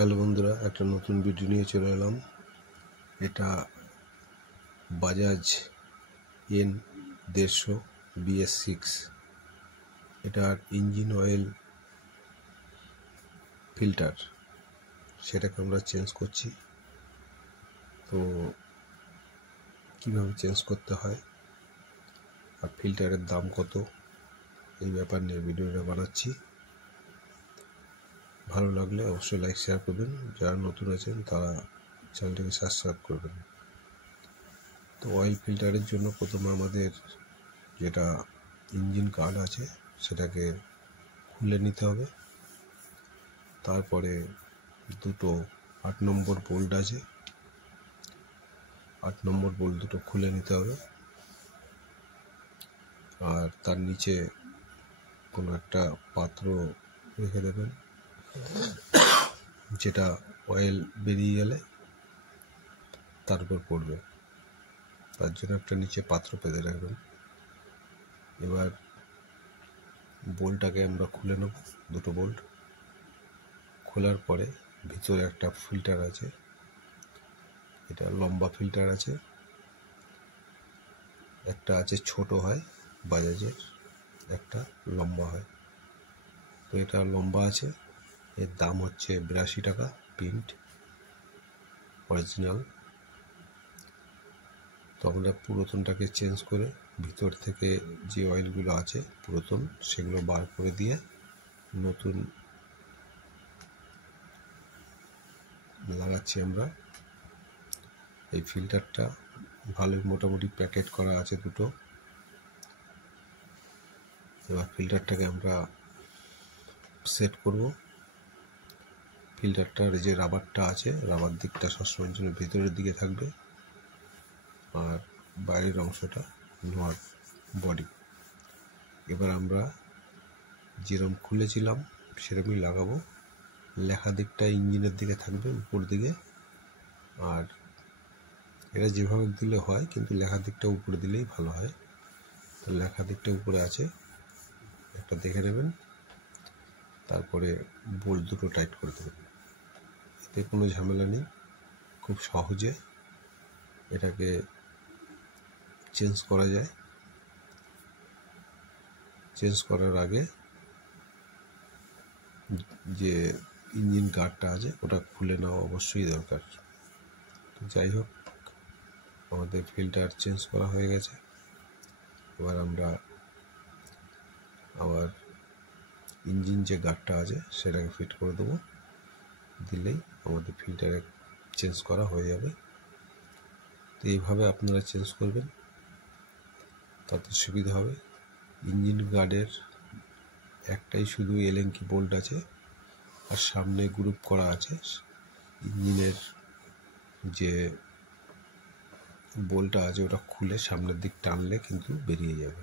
Hello বন্ধুরা, একটা নতুন ভিডিও নিয়ে চলে এলাম। এটা বাজাজ N150 BS6। এটার ইঞ্জিন অয়েল ফিল্টার, সেটাকে আমরা চেঞ্জ করছি। তো কিভাবে চেঞ্জ করতে হয় আর ফিল্টারের দাম কত, এই ব্যাপার নিয়ে ভিডিওটা বানাচ্ছি। ভালো লাগলে অবশ্যই লাইক শেয়ার করবেন, যারা নতুন আছেন তারা চ্যানেলটিকে সাবস্ক্রাইব করবেন। তো অয়েল ফিল্টারের জন্য প্রথমে আমাদের যেটা ইঞ্জিন কার্ড আছে সেটাকে খুলে নিতে হবে। তারপরে দুটো 8 নম্বর বোল্ট আছে, 8 নম্বর বোল্ট দুটো খুলে নিতে হবে। আর তার নিচে কোনো একটা পাত্র রেখে দেবেন, যেটা অয়েল বেরিয়ে গেলে তার উপর পড়বে। তার জন্য একটা নিচে পাত্র পেতে রাখবেন। এবার বোল্টটাকে আমরা খুলে নেব, দুটো বোল্ট খোলার পরে ভিতরে একটা ফিল্টার আছে, এটা লম্বা ফিল্টার আছে, একটা আছে ছোট হয় বাজাজের, একটা লম্বা হয়। তো এটা লম্বা আছে, এর দাম হচ্ছে 82 টাকা প্রিন্ট অরিজিনাল। তো আমরা পুরাতনটাকে চেঞ্জ করে ভিতর থেকে যে অয়েলগুলো আছে পুরাতন, সেগুলো বার করে দিয়ে নতুন লাগাচ্ছি আমরা। এই ফিল্টারটা ভালোই মোটামুটি প্যাকেট করা আছে দুটো। এবার ফিল্টারটাকে আমরা সেট করব। ফিল্টারটার যে রাবারটা আছে, রাবার দিকটা সবসময়ের জন্য ভিতরের দিকে থাকবে, আর বাইরের অংশটা নোয়ার বডি। এবার আমরা যেরকম খুলেছিলাম সেরকমই লাগাবো। লেখা দিকটা ইঞ্জিনের দিকে থাকবে উপর দিকে, আর এটা যেভাবে দিলে হয়, কিন্তু লেখা দিকটা উপরে দিলেই ভালো হয়। তো লেখা দিকটা উপরে আছে, একটা দেখে নেবেন। তারপরে বোল্ট দুটো টাইট করে দেবেন। এতে কোনো ঝামেলা নেই, খুব সহজে এটাকে চেঞ্জ করা যায়। চেঞ্জ করার আগে যে ইঞ্জিন গার্ডটা আছে ওটা খুলে নেওয়া অবশ্যই দরকার। যাই হোক, আমাদের ফিল্টার চেঞ্জ করা হয়ে গেছে। এবার আমরা আবার ইঞ্জিন যে গার্ডটা আছে সেটাকে ফিট করে দেবো, দিলেই আমাদের ফিল্টারে চেঞ্জ করা হয়ে যাবে। তো এইভাবে আপনারা চেঞ্জ করবেন, তাতে সুবিধা হবে। ইঞ্জিন গার্ডের একটাই শুধু এলেঙ্কি বোল্ট আছে, আর সামনে গ্রুপ করা আছে। ইঞ্জিনের যে বোল্টটা আছে ওটা খুলে সামনের দিক টানলে কিন্তু বেরিয়ে যাবে।